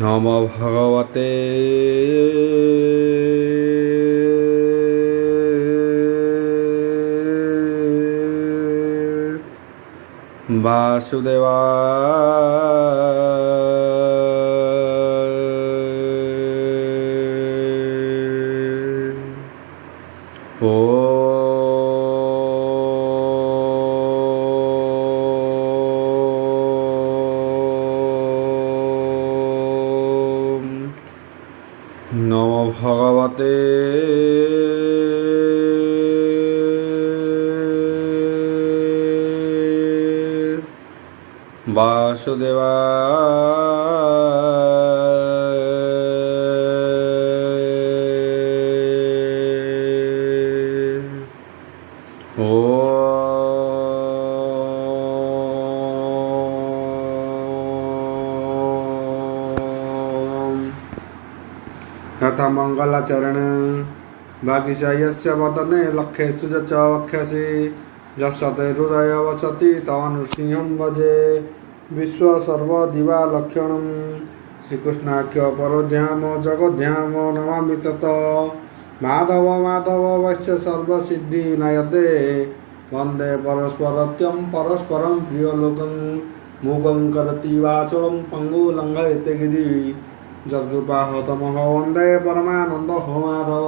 नमो भगवते वासुदेवाय। नमो भगवते वासुदेवाय। यथा मंगलाचरण भागिशायस्य वदने लक्ष्येषु च वक्ष्यसि यस्य हृदय वसति तनुसिंहं भजे विश्वसर्वदिवा लक्षणं श्रीकृष्णाख्य परोध्याम जगध्याम नमामि तत् माधव माधव वश्य सर्वसिद्धिविनायते वन्दे परस्परत्यं परस्परं प्रियलोकं मूकं करोति वाचालं पङ्गुलङ्घयते गिरिं जद्कृपाहतमः वन्दे परमानन्दो माधव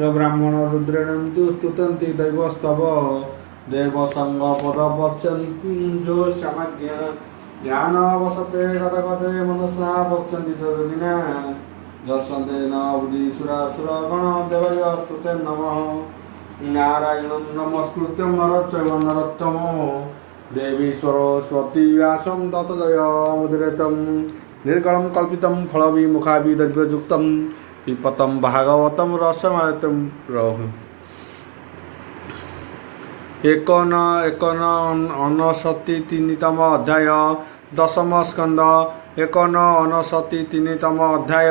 यो ब्राह्मण रुद्रेण स्तुतन्ति दैवस्तव देवसङ्गपदपश्यन्तो समज्ञ ज्ञानवसते गतगते मनसा पश्यन्ति जगदिना दर्शन्ते न बुद्धिसुरासुरगण देवयस्तुते नमः नारायणं नमस्कृत्यं नरचैव नरोत्तमो देवी सरस्वती व्यासं ततो जयमुदीरयम् निर्गणं कल्पितं फलविमुखाभिद्रव्ययुक्तं पिबतं भागवतं रसमायतं प्रभु एकन अनशतितम अध्याय दशम स्कंद एकन अनशतितम अध्याय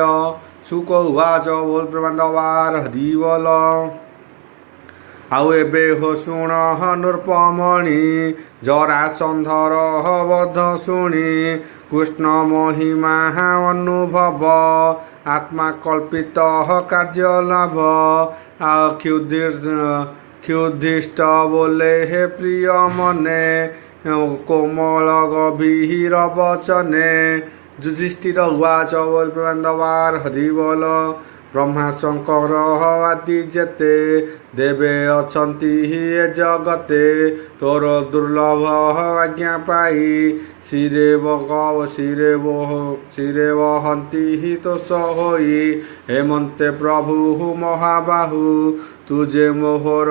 शुक उवाच बोल प्रबंधवार हरिवल आउ एबे हो शुण नृपमणि जरासंधर बध शुणी कृष्ण महिमा अनुभव आत्मा कल्पित कार्य लाभ क्षुधिष्ट बोले हे प्रिय मने कोमल गभीर वचने युधिष्ठिर उवाच बोल प्रबंधवार हरिबोल ब्रह्मा शंकर आदि जेते देवे अछंती ए जगते तोर दुर्लभ आज्ञा पाई शिरे वहंती हि तोष होई हेमंते प्रभु महाबाहु तुझे मोहर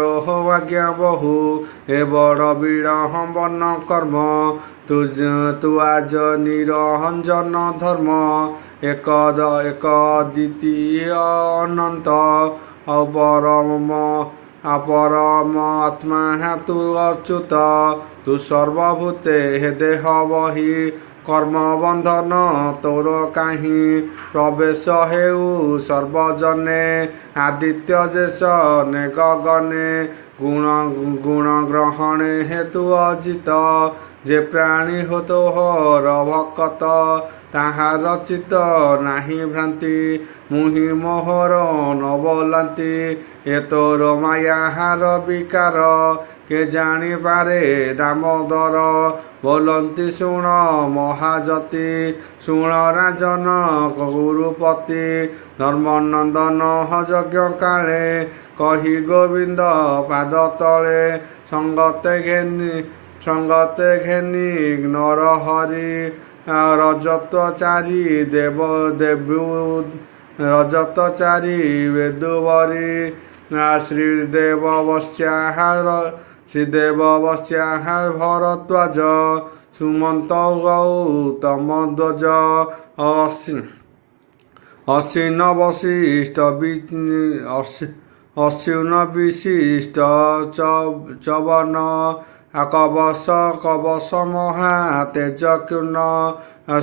आज्ञा बहु हे बड़ विड़म्बन कर्म तु आज निरंजन धर्म एक द्वितीय अनंत अपरम आत्मा तु अच्युत तु सर्वभूते हे देह बहि कर्म बंधन तोर काहीं प्रवेश हेउ सर्वजने आदित्य जेष ने गगने गुण ग्रहणे हेतु अजित जे प्राणी हो तोहर भक्त ताहार चित्त नाही भ्रांति मुहि मोहर नबलांति ए तोर मायाहार विकार के जानी पारे दामोदर बोलंती शुण महाजति शुण राजन गुरुपति धर्मनंदन यज्ञ काले कही गोविंद पाद तले संगते घेनी नरहरि रजतचारी रजतचारी वेदुवरी श्रीदेव वश्याह भरद्वाज सुमंत गौतम ध्वज अश्विन विशिष्ट चवन कवश महा तेज कृण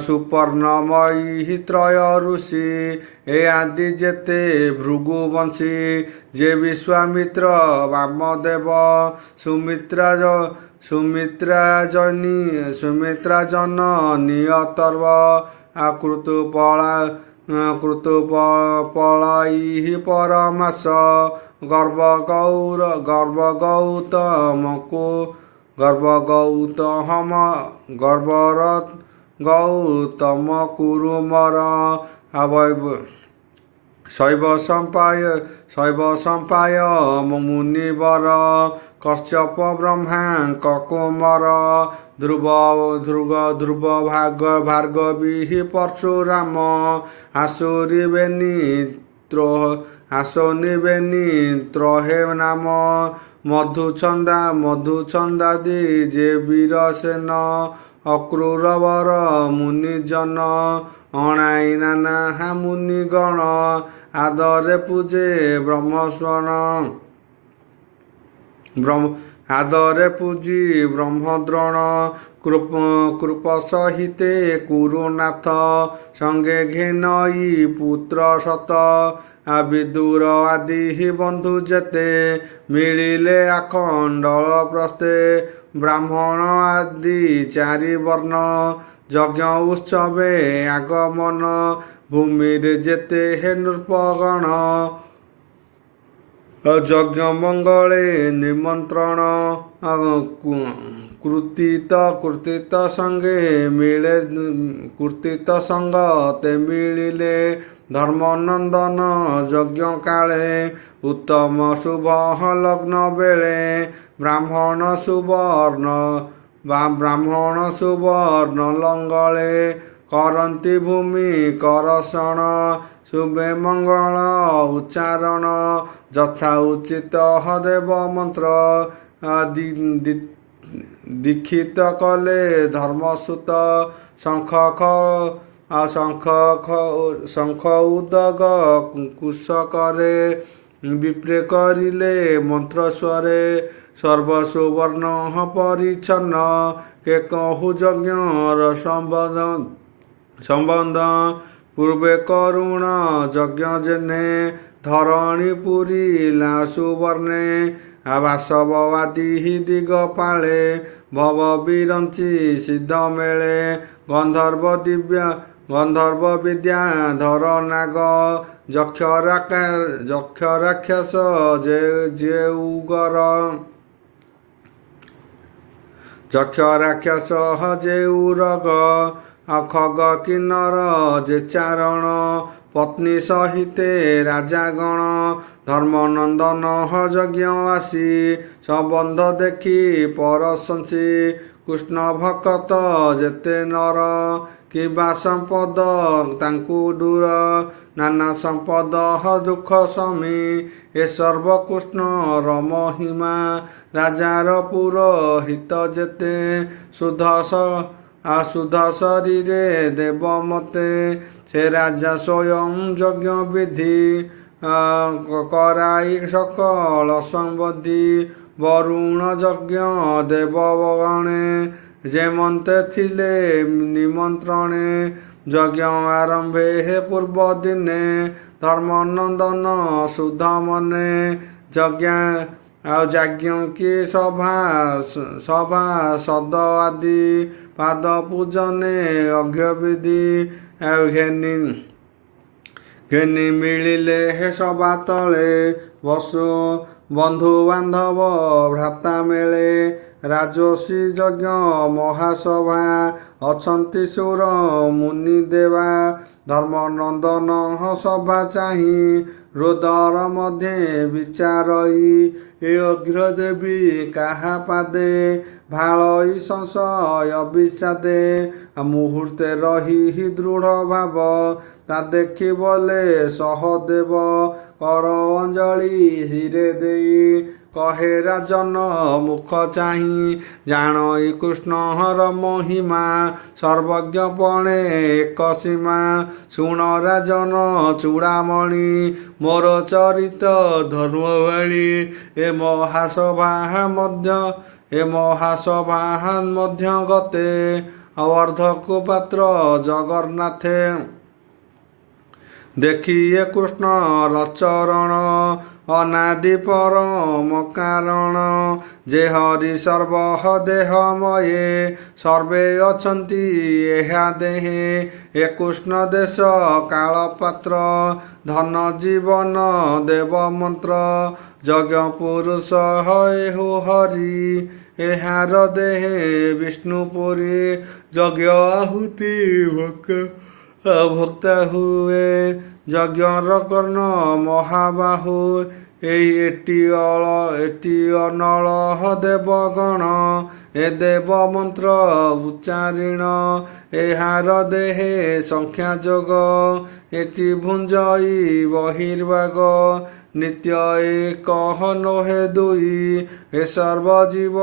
सुपर्णमयी त्रय ऋषि ए आदि जेते भृगुवंशी जे विश्वामित्र वामदेव सुमित्रा जननी अतर्व କୃତୁପଳୈଃ ପରମାସ ଗୌତମ କୁରୁମର ଶୈବ ସମ୍ପାୟ ମୁନିବର କଶ୍ୟପ ବ୍ରହ୍ମାଙ୍କ କୁମର ଧ୍ରୁବ ଭାର୍ଗବୀ ପରଶୁରାମ ଆଶୋନିବେନି ତ୍ରହେ ନାମ ମଧୁଛନ୍ଦାଦି ଯେ ବୀରସେନ ଅକ୍ରୂରବର ମୁନିଜନ ଅଣାଇ ନାନା ମୁନିଗଣ ଆଦରେ ପୂଜେ ବ୍ରହ୍ମଦ୍ରୋଣ କୃପ ସହିତେ କୁରୁନାଥ ସଙ୍ଗେ ଘେନଇ ପୁତ୍ର ଶତ ବିଦୁର ଆଦି ବନ୍ଧୁ ଯେତେ ମିଳିଲେ ଆଖଣ୍ଡଳ ପ୍ରସ୍ତେ ବ୍ରାହ୍ମଣ ଆଦି ଚାରି ବର୍ଣ୍ଣ ଯଜ୍ଞ ଉତ୍ସବେ ଆଗମନ ଭୂମିରେ ଯେତେ ହେ ନୃପଗଣ ଯଜ୍ଞ ମଙ୍ଗଳେ ନିମନ୍ତ୍ରଣ କୃତିତ ସଙ୍ଗତେ ମିଳିଲେ ଧର୍ମନନ୍ଦନ ଯଜ୍ଞ କାଳେ ଉତ୍ତମ ଶୁଭ ଲଗ୍ନ ବେଳେ ବ୍ରାହ୍ମଣ ସୁବର୍ଣ୍ଣ ଲଙ୍ଗଳେ କରନ୍ତି ଭୂମି କରସଣ ଶୁଭେ ମଙ୍ଗଳ ଉଚ୍ଚାରଣ ଯଥା ଉଚିତ ଦେବ ମନ୍ତ୍ର ଦୀକ୍ଷିତ କଲେ ଧର୍ମସୂତ ଶଙ୍ଖ ଉଦଗ କୁଶ କରେ ବିପ୍ରେ କରିଲେ ମନ୍ତ୍ରସ୍ୱରେ ସର୍ବସୁବର୍ଣ୍ଣ ପରିଚ୍ଛନ୍ନ କେ କହୁ ଯଜ୍ଞର ସମ୍ବନ୍ଧ ପୂର୍ବେ କରୁଣ ଯଜ୍ଞ ଜେନେ ଧରଣୀ ପୁରୀଲା ସୁବର୍ଣ୍ଣେ ବାସବ ଆଦି ଦିଗପାଳେ ଭବ ବିରଞ୍ଚି ସିଦ୍ଧ ମେଳେ ଗନ୍ଧର୍ବ ବିଦ୍ୟା ଧର ନାଗ ଯକ୍ଷ ରାକ୍ଷସ ଜେଉରଗ ଖଗ କିନ୍ନର ଯେ ଚାରଣ ପତ୍ନୀ ସହିତେ ରାଜାଗଣ ଧର୍ମନନ୍ଦନ ଯଜ୍ଞ ଆସି ସମ୍ବନ୍ଧ ଦେଖି ପରଶଂସୀ କୃଷ୍ଣ ଭକତ ଯେତେ ନର କିବା ସମ୍ପଦ ତାଙ୍କୁ ଦୂର ନାନା ସମ୍ପଦ ଦୁଃଖ ସମୀ ଏ ସର୍ବକୃଷ୍ଣ ମହିମା ରାଜାର ପୁରୋହିତ ଯେତେ ଶୁଦ୍ଧ ଶରୀରେ ଦେବ ମତେ ସେ ରାଜା ସ୍ୱୟଂ ଯଜ୍ଞ ବିଧି କରାଇ ସକଳ ସମ୍ବନ୍ଧି ବରୁଣ ଯଜ୍ଞ ଦେବଗଣେ ଯେମନ୍ତେ ଥିଲେ ନିମନ୍ତ୍ରଣେ ଯଜ୍ଞ ଆରମ୍ଭେ ହେ ପୂର୍ବ ଦିନେ ଧର୍ମନନ୍ଦନ ସୁଧ ମନେ ଯାଜ୍ଞଙ୍କି ସଭା ସଦ ଆଦି ପାଦ ପୂଜନେ ଅଘ୍ୟବିଧି ଘେନି ମିଳିଲେ ହେ ସଭା ତଳେ ବସୁ ବନ୍ଧୁ ବାନ୍ଧବ ଭ୍ରାତା ମେଳେ ରାଜସୀ ଯଜ୍ଞ ମହାସଭା ଅଛନ୍ତି ସୁର ମୁନି ଦେବା ଧର୍ମନନ୍ଦନ ସଭା ଚାହିଁ ରୋଦର ମଧ୍ୟେ ବିଚାରଇ ଏ ଅଗ୍ର ଦେବୀ କାହା ପାଦେ ଭାଳଇ ସଂଶୟ ବିଷାଦେ ମୁହୂର୍ତ୍ତେ ରହି ଦୃଢ଼ ଭାବ ତା ଦେଖି ବଲେ ସହଦେବ କର ଅଞ୍ଜଳି ହିରେ ଦେଇ କହେ ରାଜନ ମୁଖ ଚାହିଁ ଜାଣଇ କୃଷ୍ଣର ମହିମା ସର୍ବଜ୍ଞପଣେ ଏକ ସୀମା ଶୁଣ ରାଜନ ଚୂଡ଼ାମଣି ମୋର ଚରିତ ଧର୍ମବାଣୀ ଏ ମହାସଭା ମଧ୍ୟ ଗତେ ଅର୍ଦ୍ଧକୁ ପାତ୍ର ଜଗନ୍ନାଥେ ଦେଖିଏ କୃଷ୍ଣ ରଚରଣ ଅନାଦି ପରମ କାରଣ ଯେ ହରି ସର୍ବ ଦେହମୟେ ସର୍ବେ ଅଛନ୍ତି ଏହା ଦେହେ ଏ କୃଷ୍ଣ ଦେଶ କାଳ ପାତ୍ର ଧନ ଜୀବନ ଦେବ ମନ୍ତ୍ର ଯଜ୍ଞ ପୁରୁଷ ହେହୁ ହରି ଏହାର ଦେହେ ବିଷ୍ଣୁ ପୁରୀ ଯଜ୍ଞ ଆହୁତି ଭକ୍ତା ହୁଏ ଯଜ୍ଞର କର୍ଣ୍ଣ ମହାବାହୁ ଏଟି ଅନଳ ଦେବଗଣ ଏ ଦେବ ମନ୍ତ୍ର ଉଚ୍ଚାରିଣ ଏହାର ଦେହେ ସଂଖ୍ୟା ଯୋଗ ଏଟି ଭୁଞ୍ଜଇ ବହିର୍ଭାଗ ନିତ୍ୟ ଏକ ନୋହେ ଦୁଇ ଏ ସର୍ବଜୀବ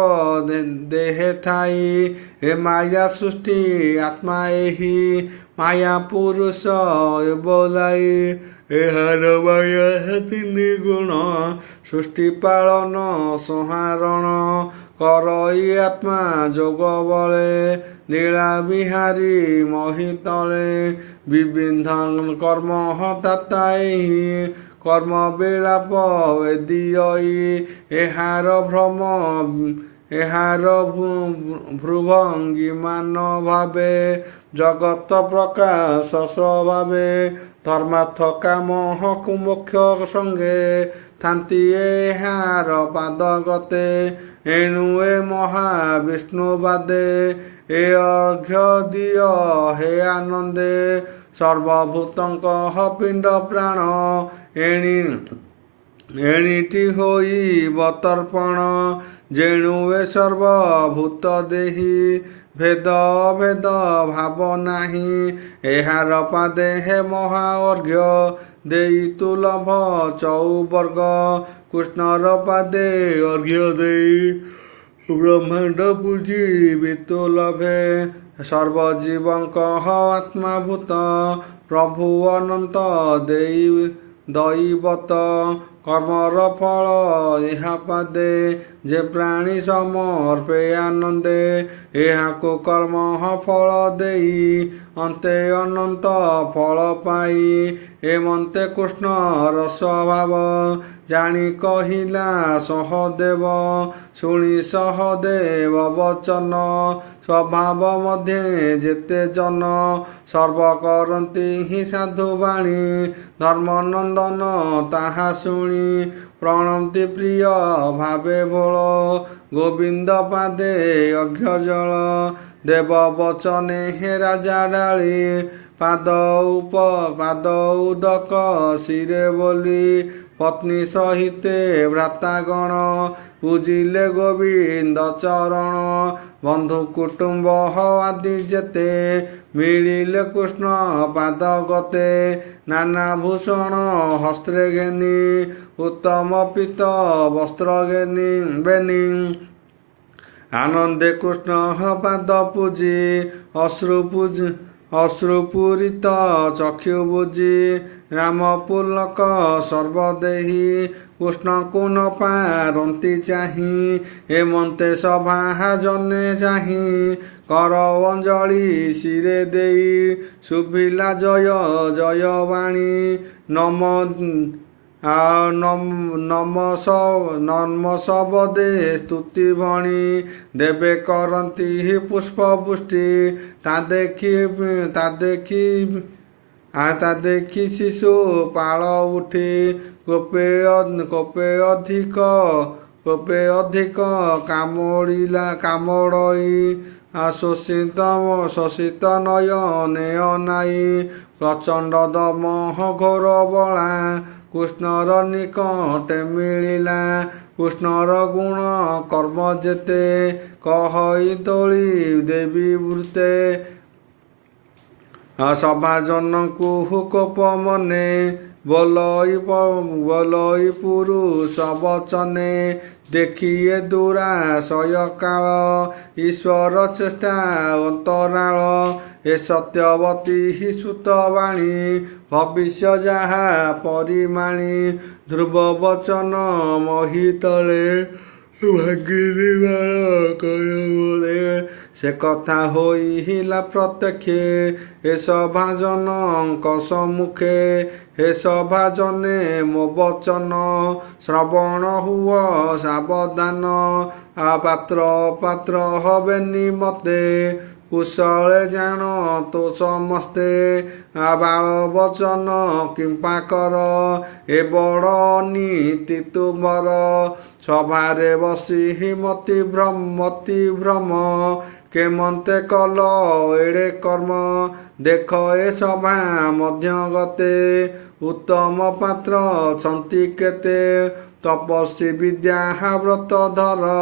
ଦେହେ ଥାଇ ଏ ମାୟା ସୃଷ୍ଟି ଆତ୍ମା ଏହି ମାୟା ପୁରୁଷ ବୋଲାଇ ଏହାର ମାୟା ତିନି ଗୁଣ ସୃଷ୍ଟି ପାଳନ ସଂହାରଣ କରଇ ଆତ୍ମା ଯୋଗ ବଳେ ନୀଳା ବିହାରୀ ମହିତଳେ ବିବିଧ କର୍ମ ଦାତା ଏହି କର୍ମ ବିଳାପ ଦିଅଇ ଏହାର ଭ୍ରମ ଏହାର ଭ୍ରୁଭଙ୍ଗିମାନ ଭାବେ ଜଗତ ପ୍ରକାଶ ସ୍ୱଭାବେ ଧର୍ମାର୍ଥ କାମ ମୋକ୍ଷ ସଙ୍ଗେ ଥାନ୍ତି ଏହାର ପାଦ ଗତେ ଏଣୁ ଏ ମହାବିଷ୍ଣୁ ବାଦେ ଏ ଅର୍ଘ୍ୟ ଦିଅ ହେ ଆନନ୍ଦେ ସର୍ବଭୂତଙ୍କ ପିଣ୍ଡ ପ୍ରାଣ ଏଣିଟି ହୋଇ ବତର୍ପଣ ଯେଣୁ ଏ ସର୍ବଭୂତ ଦେହି ଭେଦ ଅଭେଦ ଭାବ ନାହିଁ ଏହାର ପାଦେ ହେ ମହା ଅର୍ଘ୍ୟ ଦେଇ ତୁଲଭ ଚଉବର୍ଗ କୃଷ୍ଣର ପାଦେ ଅର୍ଘ୍ୟ ଦେଇ ବ୍ରହ୍ମାଣ୍ଡ ପୂଜି ବିତୁଲଭେ ସର୍ବଜୀବଙ୍କ ଆତ୍ମାଭୂତ ପ୍ରଭୁ ଅନନ୍ତ ଦେଇ ଦୈବତ କର୍ମର ଫଳ ଏହା ପାଦେ ଯେ ପ୍ରାଣୀ ସମର୍ପେ ଆନନ୍ଦେ ଏହାକୁ କର୍ମ ଫଳ ଦେଇ ଅନ୍ତେ ଅନନ୍ତ ଫଳ ପାଇ ଏମନ୍ତେ କୃଷ୍ଣର ସ୍ୱଭାବ ଜାଣି କହିଲା ସହଦେବ ଶୁଣି ସହଦେବ ବଚନ ସ୍ୱଭାବ ମଧ୍ୟରେ ଯେତେ ଜନ ସର୍ବ କରନ୍ତି ହିଁ ସାଧୁବାଣୀ ଧର୍ମନନ୍ଦନ ତାହା ଶୁଣି ପ୍ରଣନ୍ତି ପ୍ରିୟ ଭାବେ ଭୋଳ ଗୋବିନ୍ଦ ପାଦେ ଅର୍ଘ୍ୟ ଜଳ ଦେବ ବଚନେ ହେ ରାଜା ଡାଳି ପାଦ ଉଦକ ଶିରେ ବୋଲି ପତ୍ନୀ ସହିତେ ଭ୍ରାତାଗଣ ପୂଜିଲେ ଗୋବିନ୍ଦ ଚରଣ ବନ୍ଧୁ କୁଟୁମ୍ବ ଆଦି ଯେତେ ମିଳିଲେ କୃଷ୍ଣ ପାଦ ଗତେ ନାନା ଭୂଷଣ ହସ୍ତ୍ରେ ଘେନି ଉତ୍ତମ ପୀତ ବସ୍ତ୍ର ବେନି ଆନନ୍ଦେ କୃଷ୍ଣ ପାଦ ପୂଜି ଅଶ୍ରୁପୂରିତ ଚକ୍ଷୁ ବୁଜି ରାମ ପୁଲକ ସର୍ବଦେହି କୃଷ୍ଣଙ୍କୁ ନ ପାରନ୍ତି ଚାହିଁ ଏମନ୍ତେ ସଭା ଜନେ ଚାହିଁ କର ଅଞ୍ଜଳି ଶିରେ ଦେଇ ଶୁଭିଲା ଜୟ ଜୟ ବାଣୀ ନମ ଶବଦେ ସ୍ତୁତି ଭଣି ଦେବେ କରନ୍ତି ପୁଷ୍ପପୁଷ୍ଟି ତା ଦେଖି ଶିଶୁ ପାଳ ଉଠି କୋପେ ଅଧିକ କାମୋଡ଼ଇ ଶୋଷିତ ନୟନେ ଅନାଇ ପ୍ରଚଣ୍ଡ ଦମଃ ଘୋର ବଳା କୃଷ୍ଣର ନିକଟେ ମିଳିଲା କୃଷ୍ଣର ଗୁଣ କର୍ମ ଯେତେ କହଇ ତୋଳି ଦେବୀ ବୃତେ ସଭାଜନଙ୍କୁ କୋପ ମନେ ବୋଲଇ ପୁରୁଷ ବଚନେ ଦେଖିଏ ଦୁରାଶୟ କାଳ ଈଶ୍ୱର ଚେଷ୍ଟା ଅନ୍ତରାଳ ଏ ସତ୍ୟବତୀ ହି ସୁତବାଣୀ ଭବିଷ୍ୟ ଯାହା ପରିମାଣୀ ଧ୍ରୁବ ବଚନ ମହିତଳେ ଭାଗିନୀ ବାଳ କର ବୋଲେ ସେ କଥା ହୋଇଲା ପ୍ରତ୍ୟକ୍ଷେ ଏ ସଭାଜନଙ୍କ ସମ୍ମୁଖେ ହେ ସଭାଜନେ ମୋ ବଚନ ଶ୍ରବଣ ହୁଅ ସାବଧାନ ପାତ୍ର ପାତ୍ର ହବେନି ମତେ କୁଶଳେ ଜାଣ ତୋ ସମସ୍ତେ ବାଳ ବଚନ କିମ୍ପା କର ଏ ବଡ଼ ନୀତି ତୁମର ସଭାରେ ବସି ମତି ଭ୍ରମ କେମନ୍ତେ କଲ ଏଡ଼େ କର୍ମ ଦେଖ ଏ ସଭା ମଧ୍ୟ ଗତେ ଉତ୍ତମ ପାତ୍ର ଅଛନ୍ତି କେତେ ତପସ୍ୱୀ ବିଦ୍ୟା ବ୍ରତ ଧର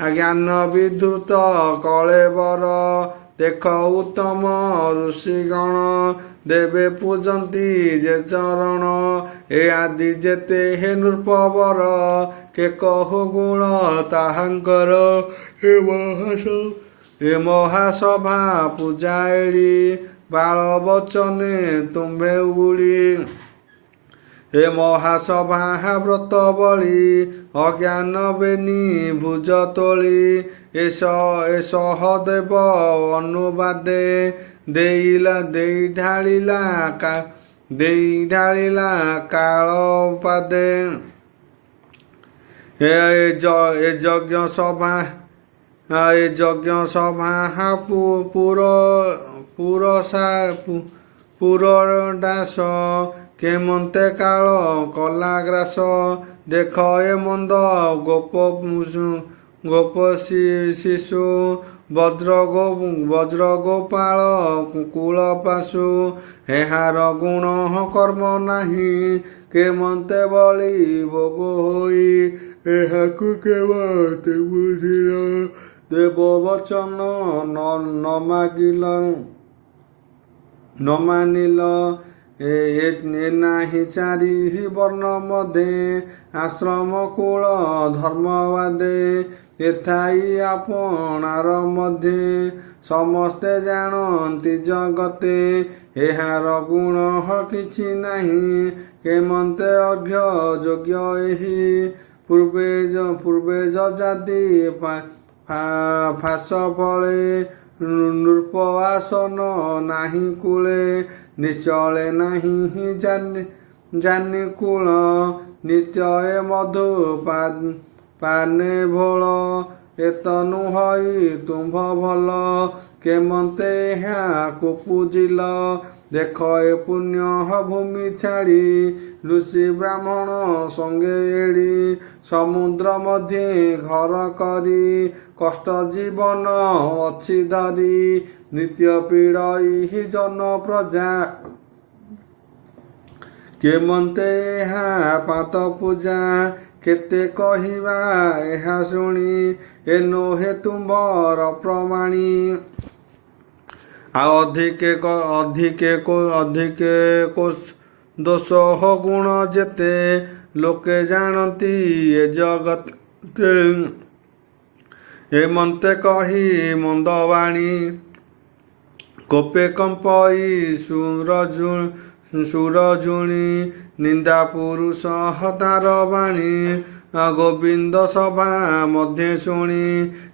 ଜ୍ଞାନ ବିଧୃତ କଳେବର ଦେଖ ଉତ୍ତମ ଋଷିଗଣ ଦେବେ ପୂଜନ୍ତି ଯେ ଚରଣ ଏ ଆଦି ଯେତେ ହେ ନୃପବର କେ କହୁ ଗୁଣ ତାହାଙ୍କର ଏ ମହାସଭା ପୂଜା ଏଡ଼ି ବାଳ ବଚନେ ତୁମ୍ଭେ ଉଡ଼ି ଏ ମହାସଭା ବ୍ରତ ବଳି ଅଜ୍ଞାନ ବେନି ଭୁଜ ତୋଳି ଏ ସହଦେବ ଅନୁବାଦେ ଦେଇ ଢାଳିଲା କାଳ ପାଦେ ଏ ଯଜ୍ଞ ସଭା ପୁର ଦାସ କେମନ୍ତେ କାଳ କଲା ଗ୍ରାସ ଦେଖ ଏ ମନ୍ଦ ଗୋପ ଶିଶୁ ବଜ୍ର ଗୋପାଳ କୁଳ ପାଶୁ ଏହାର ଗୁଣ କର୍ମ ନାହିଁ କେମନ୍ତେ ବଳି ଭୋଗ ହୋଇ ଏହାକୁ କେମନ୍ତେ ବୁଝିଲ ଦେବ ବଚନ ନ ମାନିଲ ଏ ନାହିଁ ଚାରି ବର୍ଣ୍ଣ ମଧ୍ୟେ ଆଶ୍ରମ କୂଳ ଧର୍ମବାଦେ ଏଥାଇ ଆପଣାର ମଧ୍ୟେ ସମସ୍ତେ ଜାଣନ୍ତି ଜଗତେ ଏହାର ଗୁଣ କିଛି ନାହିଁ କେମନ୍ତେ ଅର୍ଘ୍ୟ ଯୋଗ୍ୟ ଏହି ପୂର୍ବେ ଯଜାତି ଫାସ ଫଳେ ନୃପ ଆସନ ନାହିଁ କୂଳେ ନିଶ୍ଚଳେ ନାହିଁ ଜାନି କୂଳ ନିତ୍ୟ ଏ ମଧୁ ପାନେ ଭୋଳ ଏତନୁ ହଇ ତୁମ୍ଭ ଭଲ କେମନ୍ତେ ଏହାକୁ ପୂଜିଲ ଦେଖ ଏ ପୁଣ୍ୟ ଭୂମି ଛାଡ଼ି ଋଷି ବ୍ରାହ୍ମଣ ସଙ୍ଗେ ଏଡ଼ି ସମୁଦ୍ର ମଧ୍ୟେ ଘର କରି କଷ୍ଟ ଜୀବନ ଅଛି ଧରି ନିତ୍ୟ ପୀଡ଼ ଜନ ପ୍ରଜା କେମନ୍ତେ ଏହା ପାତ ପୂଜା କେତେ କହିବା ଏହା ଶୁଣି ଏ ନୋହେ ତୁମ୍ଭର ପ୍ରମାଣୀ ଆଉ ଅଧିକେ ଦୋଷ ଗୁଣ ଯେତେ ଲୋକେ ଜାଣନ୍ତି ଏ ଜଗତ ଏମନ୍ତେ କହି ମନ୍ଦବାଣୀ କୋପେ କମ୍ପଇ ସୁରଜୁଣି ନିନ୍ଦା ପୁରୁଷ ହତାର ବାଣୀ ଗୋବିନ୍ଦ ସଭା ମଧ୍ୟ ଶୁଣି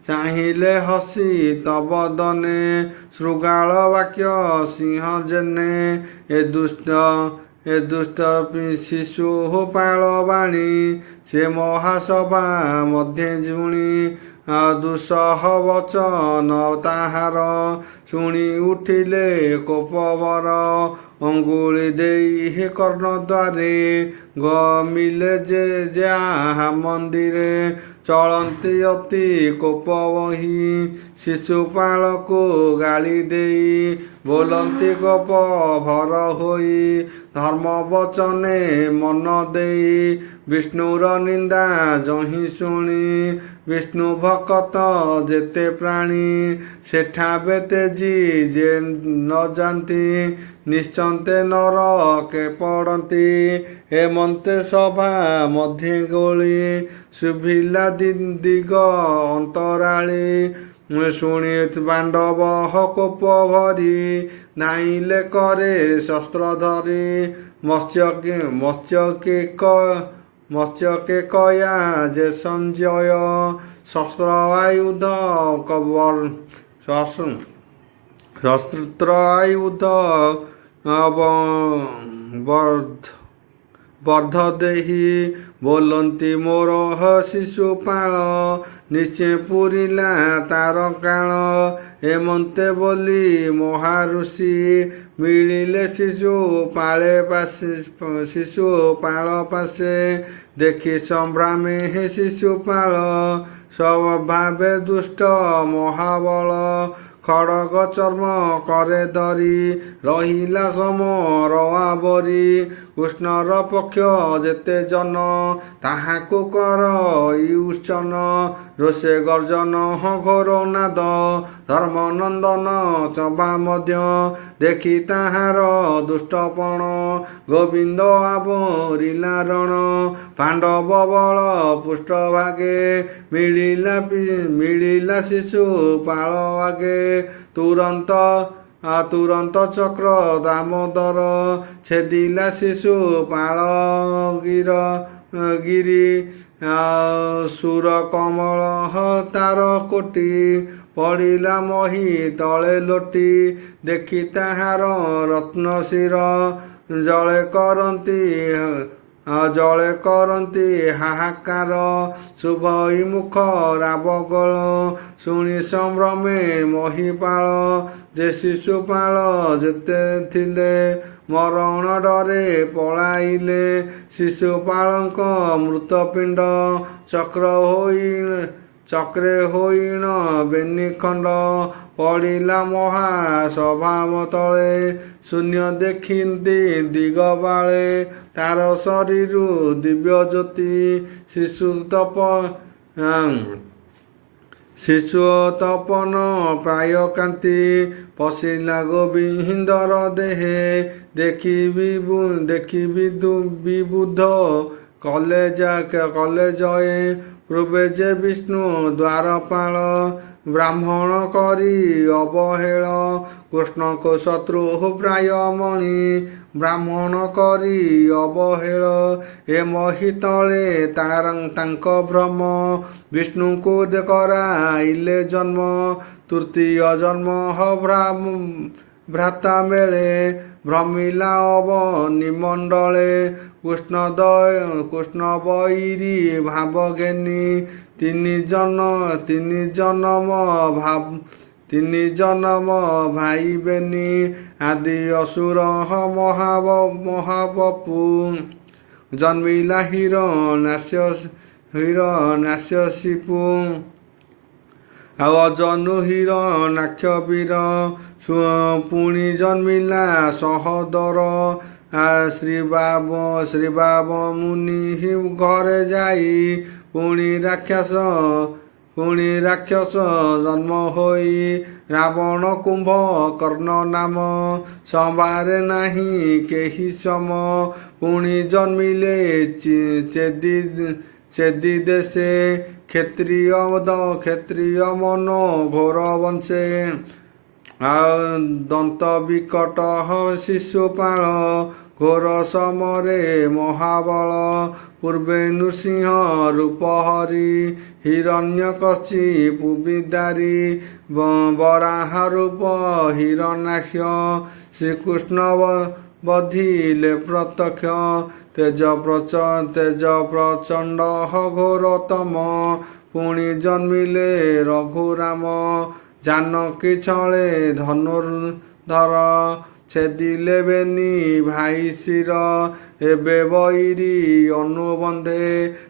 ଚାହିଁଲେ ହସି ତବ ଦନେ ଶୃଗାଳ ବାକ୍ୟ ସିଂହ ଜେନେ ଏ ଦୁଷ୍ଟ ଶିଶୁ ପାଳ ବାଣୀ ସେ ମହାସଭା ମଧ୍ୟ ଶୁଣି ଦୁଃସହ ବଚନ ତାହାର ଶୁଣି ଉଠିଲେ କୋପବର ଅଙ୍ଗୁଳି ଦେଇ କର୍ଣ୍ଣ ଦ୍ୱାରେ ଗମିଲେ ଯାହା ମନ୍ଦିରେ ଚଳନ୍ତି ଅତି କୋପ ବହି ଶିଶୁପାଳକୁ ଗାଳି ଦେଇ ବୋଲନ୍ତି ଗୋପ ଭର ହୋଇ ଧର୍ମ ବଚନେ ମନ ଦେଇ ବିଷ୍ଣୁର ନିନ୍ଦା ଯହିଁ ଶୁଣି ବିଷ୍ଣୁ ଭକତ ଯେତେ ପ୍ରାଣୀ ସେଠା ବେତେଜି ଯେ ନ ଯାନ୍ତି ନିଶ୍ଚନ୍ତେ ନରକେ ପଡ଼ନ୍ତି ହେମନ୍ତେ ସଭା ମଧ୍ୟ ଗୋଳି ଶୁଭିଲା ଦିଗ ଅନ୍ତରାଳି ଶୁଣି ପାଣ୍ଡବ କୋପ ଭରି ଧାଇଁଲେ କରେ ଶସ୍ତ୍ର ଧରି মৎস্যকে কয়া যে সঞ্জয় শস্ত্র আয়ুধ কবর শস্ত্র আয়ুধ ବର୍ଦ୍ଧ ଦେହି ବୋଲନ୍ତି ମୋର ଶିଶୁପାଳ ନିଶ୍ଚେ ପୁରିଲା ତାର କାଳ ଏମନ୍ତେ ବୋଲି ମହାଋଷି ମିଳିଲେ ଶିଶୁପାଳ ପାଶେ ଦେଖି ସମ୍ଭ୍ରାମେ ହେ ଶିଶୁପାଳ ସ୍ୱଭାବେ ଦୁଷ୍ଟ ମହାବଳ ଖଡ଼ଗ ଚର୍ମ କରେ ଧରି ରହିଲା ସମର ଆବରି କୃଷ୍ଣର ପକ୍ଷ ଯେତେ ଜନ ତାହାକୁ କର ଉଚ୍ଚନ ରୋଷେ ଗର୍ଜନ ଘୋର ନାଦ ଧର୍ମନନ୍ଦନ ଚବା ମଧ୍ୟ ଦେଖି ତାହାର ଦୁଷ୍ଟପଣ ଗୋବିନ୍ଦ ଆବରିଲା ରଣ ପାଣ୍ଡବ ବଳ ପୃଷ୍ଠଭାଗେ ମିଳିଲା ଶିଶୁପାଳ ଆଗେ ତୁରନ୍ତ ଚକ୍ର ଦାମୋଦର ଛେଦିଲା ଶିଶୁପାଳ ଗିରି ସୁର କମଳ ତାର କୋଟି ପଡ଼ିଲା ମହି ତଳେ ଲୋଟି ଦେଖି ତାହାର ରତ୍ନ ଶିର ଜଳେ କରନ୍ତି ହାହାକାର ଶୁଭଇ ମୁଖ ରାବଗୋଳ ଶୁଣି ସମ୍ଭ୍ରମେ ମହିପାଳ ଯେ ଶିଶୁପାଳ ଯେତେ ଥିଲେ ମରଣ ଡରେ ପଳାଇଲେ ଶିଶୁପାଳଙ୍କ ମୃତପିଣ୍ଡ ଚକ୍ରେ ହୋଇଣ ବେନିଖଣ୍ଡ ପଡ଼ିଲା ମହାସଭା ତଳେ ଶୂନ୍ୟ ଦେଖିନ୍ତି ଦିଗବାଳେ ତାର ଶରୀରୁ ଦିବ୍ୟ ଜ୍ୟୋତି ଶିଶୁ ତପନ ପ୍ରାୟ କାନ୍ତି ପଶିଲା ଗୋବିନ୍ଦର ଦେହେ ଦେଖି ବିବୁଧ କଲେ ଜୟ ପୂର୍ବେ ଯେ ବିଷ୍ଣୁ ଦ୍ୱାରପାଳ ବ୍ରାହ୍ମଣ କରି ଅବହେଳ କୃଷ୍ଣଙ୍କ ଶତ୍ରୁ ପ୍ରାୟ ମଣି ବ୍ରାହ୍ମଣ କରି ଅବହେଳ ଏ ମହି ତଳେ ତାଙ୍କ ଭ୍ରମ ବିଷ୍ଣୁଙ୍କୁ କରାଇଲେ ଜନ୍ମ ତୃତୀୟ ଜନ୍ମ ଭ୍ରାତା ମେଳେ ଭ୍ରମିଲା ଅବନିମଣ୍ଡଳେ କୃଷ୍ଣ ବୈରୀ ଭାବ ଘେନି ତିନି ଜନମ ଭାଇବେନି ଆଦି ଅସୁର ମହାବପୁ ଜନ୍ମିଲା ହିରଣ୍ୟାଶ୍ୟସିପୁ ଆଉ ଅଜନୁ ହିରଣ୍ୟାକ୍ଷ ବୀର ପୁଣି ଜନ୍ମିଲା ସହୋଦର ଶ୍ରୀବାବ ମୁନି ଘରେ ଯାଇ ପୁଣି ରାକ୍ଷସ ଜନ୍ମ ହୋଇ ରାବଣ କୁମ୍ଭ କର୍ଣ୍ଣ ନାମ ସମ୍ଭାରେ ନାହିଁ କେହି ସମ ପୁଣି ଜନ୍ମିଲେ ଚେଦି ଦେଶେ କ୍ଷତ୍ରିୟ ମନ ଘୋର ବଂଶେ ଆଉ ଦନ୍ତ ବିକଟ ଶିଶୁପାଳ ଘୋର ସମରେ ମହାବଳ ପୂର୍ବେ ନୃସିଂହ ରୂପ ହରି ହିରଣ୍ୟକଶିପୁ ବିଦାରୀ ବରାହ ରୂପ ହିରଣ୍ୟାକ୍ଷ ଶ୍ରୀକୃଷ୍ଣ ବଧିଲେ ପ୍ରତ୍ୟକ୍ଷ ତେଜ ପ୍ରଚଣ୍ଡ ଘୋରତମ ପୁଣି ଜନ୍ମିଲେ ରଘୁରାମ ଜାନକୀ ଛଳେ ଧନୁର୍ଧର ଛେଦିଲେ ବେନି ଭାଇ ଶିର ଏବେ ବୈରୀ ଅନୁବନ୍ଧେ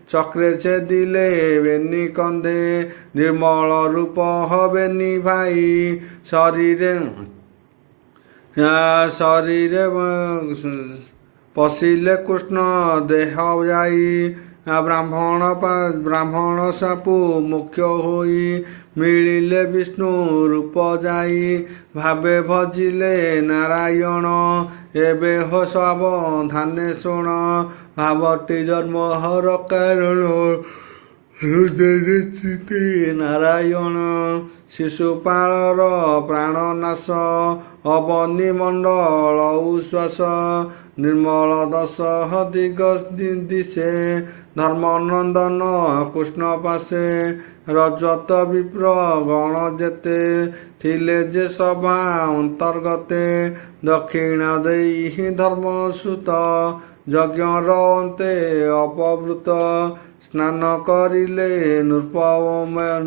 ଚକ୍ରେ ଛେଦିଲେ ବେନି କନ୍ଧେ ନିର୍ମଳ ରୂପ ହବେନି ଭାଇ ଶରୀରେ ପଶିଲେ କୃଷ୍ଣ ଦେହ ଯାଇ ବ୍ରାହ୍ମଣ ସାପୁ ମୁଖ୍ୟ ହୋଇ ମିଳିଲେ ବିଷ୍ଣୁ ରୂପ ଯାଇ ଭାବେ ଭଜିଲେ ନାରାୟଣ ଏବେ ହୋ ସାବଧାନେ ଶୁଣ ଭାବଟି ଜନ୍ମ ହର କାରଣ ହୃଦୟଚିତେ ନାରାୟଣ ଶିଶୁପାଳର ପ୍ରାଣନାଶ ଅବନି ମଣ୍ଡଳ ଉଶ୍ୱାସ ନିର୍ମଳ ଦଶ ଦିଗ ଦିଶେ ଧର୍ମନନ୍ଦନ କୃଷ୍ଣ ପାଶେ ରଜତ ବିପ୍ର ଗଣ ଯେତେ ଥିଲେ ଯେ ସଭା ଅନ୍ତର୍ଗତେ ଦକ୍ଷିଣ ଦେଇ ଧର୍ମସୂତ ଯଜ୍ଞର ଅନ୍ତେ ଅପବୃତ ସ୍ନାନ କରିଲେ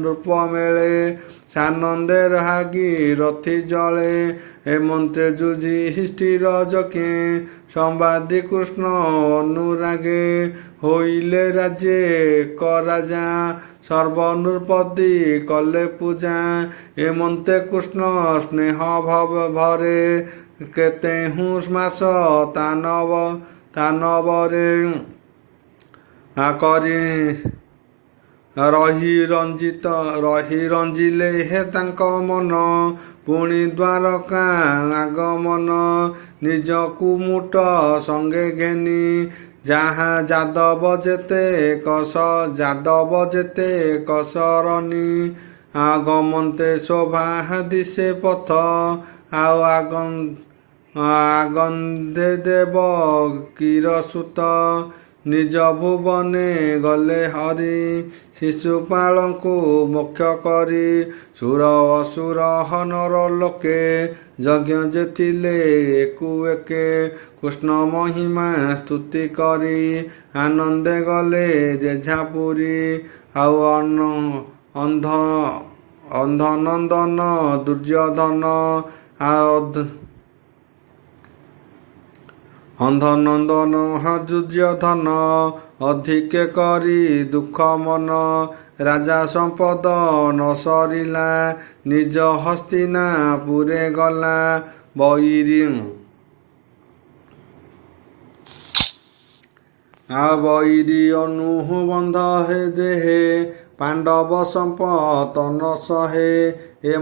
ନୃପମେଳେ ସାନନ୍ଦେ ରାଗି ରଥି ଜଳେ ଏମନ୍ତେ ଯୁଧିଷ୍ଠିର ଯଜ୍ଞେ ସମ୍ବାଦି କୃଷ୍ଣ ଅନୁରାଗେ ହୋଇଲେ ରାଜେ ଏକ ରାଜା ସର୍ବନୃପତି କଲେ ପୂଜା ଏମନ୍ତେ କୃଷ୍ଣ ସ୍ନେହ ଭରେ କେତେହୁଁ ମାସ ତାନବରେ କରି ରହି ରଞ୍ଜିଲେ ହେ ତାଙ୍କ ମନ ପୁଣି ଦ୍ୱାରକା ଆଗମନ ନିଜକୁ ମୁଟ ସଙ୍ଗେ ଘେନି ଯାଦବ ଯେତେ କସରନି ଆଗମନ୍ତେ ଶୋଭା ଦିଶେ ପଥ ଆଉ ଆଗନ୍ଧେ ଦେବ କିରସୁତ ନିଜ ଭୁବନେ ଗଲେ ହରି ଶିଶୁପାଳଙ୍କୁ ମୁଖ୍ୟ କରି ସୁର ଅସୁର ନର ଲୋକେ ଯଜ୍ଞ ଯେ ଥିଲେ ଏକୁ ଏକେ କୃଷ୍ଣ ମହିମା ସ୍ତୁତି କରି ଆନନ୍ଦେ ଗଲେ ଯେଝାପୁରୀ ଆଉ ଅନ୍ଧନନ୍ଦନ ଦୁର୍ଯ୍ୟୋଧନ ଅନ୍ଧନନ୍ଦନ ଦୁର୍ଯ୍ୟୋଧନ ଅଧିକେ କରି ଦୁଃଖ ମନ ରାଜା ସମ୍ପଦ ନ ସରିଲା ନିଜ ହସ୍ତିନାପୁରେ ଗଲା ବୈରୀ ଅନୁବନ୍ଧ ହେ ଦେହେ ପାଣ୍ଡବ ସମ୍ପତ ନ ସହେ ଏ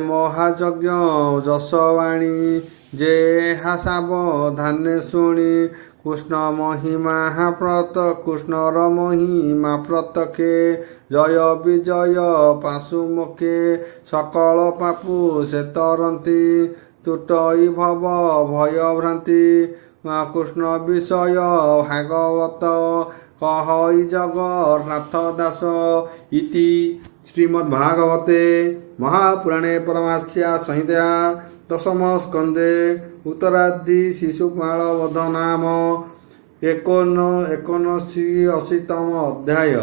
ମହାଯଜ୍ଞ ଯଶବାଣୀ ଯେ ସାବଧାନେ ଶୁଣି କୃଷ୍ଣର ମହିମା ପ୍ରତ୍ୟକ୍ଷେ ଜୟ ବିଜୟ ପାଶୁମୁଖେ ସକଳ ପାପୁ ସେ ତରନ୍ତି ତୁଟଇ ଭବ ଭୟ ଭ୍ରାନ୍ତି କୃଷ୍ଣ ବିଷୟ ଭାଗବତ କହଇ ଜଗନ୍ନାଥ ଦାସ ଇତି ଶ୍ରୀମଦ୍ଭାଗବତେ ମହାପୁରାଣେ ପରମାର୍ଶ୍ୟା ସଂହିତା ଦଶମ ସ୍କନ୍ଧେ ଉତ୍ତରାଦି ଶିଶୁପାଳ ବଧ ନାମ 89-80ତମ ଅଧ୍ୟାୟ।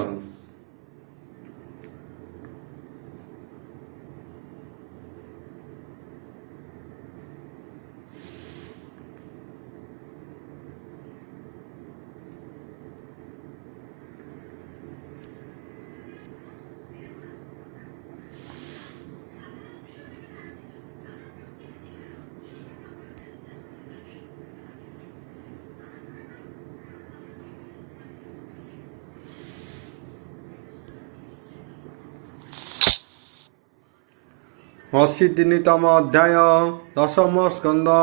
ଅଶୀତିନିତମ ଅଧ୍ୟାୟ ଦଶମ ସ୍କନ୍ଧ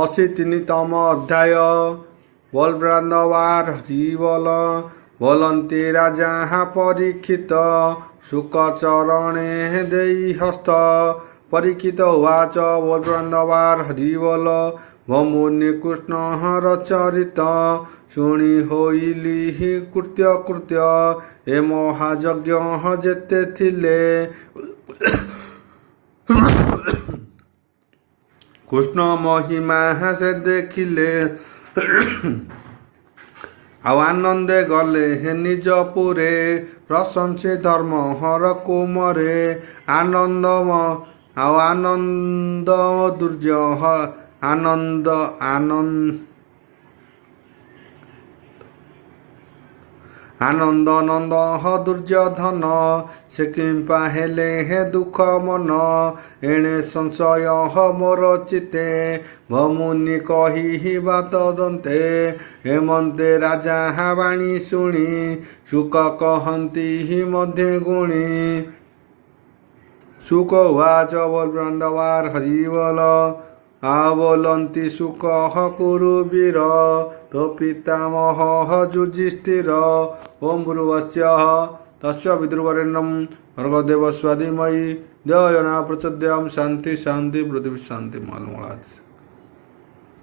83ତମ ଅଧ୍ୟାୟ। ବଲବ୍ରାନ୍ଦବାର ହରିବୋଲ ବୋଲନ୍ତି ରାଜା ପରୀକ୍ଷିତ ଶୁକଚରଣେ ଦେଇ ହସ୍ତ ପରୀକ୍ଷିତ ଉବାଚ ବଲବ୍ରାନ୍ଦବାର ହରିବୋଲ ଭମୁନି କୃଷ୍ଣର ଚରିତ ଶୁଣି ହୋଇଲି କୃତ୍ୟ ଏ ମହାଯଜ୍ଞ ଯେତେ ଥିଲେ କୃଷ୍ଣ ମହିମା ସେ ଦେଖିଲେ ଆଉ ଆନନ୍ଦେ ଗଲେ ହେ ନିଜପୁରେ ପ୍ରଶଂସୀ ଧର୍ମ ହର କୁମରେ ଆନନ୍ଦ ନନ୍ଦ ଦୁର୍ଯ୍ୟୋଧନ ସେ କିମ୍ପା ହେଲେ ହେ ଦୁଃଖ ମନ ଏଣେ ସଂଶୟ ମୋର ଚିତେ ଭମୁନି କହିବା ତଦନ୍ତେ ହେମନ୍ତେ ରାଜା ବାଣୀ ଶୁଣି ଶୁକ କହନ୍ତି ମଧ୍ୟ ଗୁଣି ଶୁକ ଉବାଚ ବଲବ୍ରାନ୍ଦବାର ହରିବୋଲ ବୋଲନ୍ତି ଶୁକ କୁରୁ ବୀର पितामहः युधिष्ठिर ओम भूर्भुवस्सुः तस्य विदुर्वरेण्यं भर्गदेवस्य धीमहि धियो यो नः प्रचोदयात् शान्ति शान्ति पृथिवी शान्ति।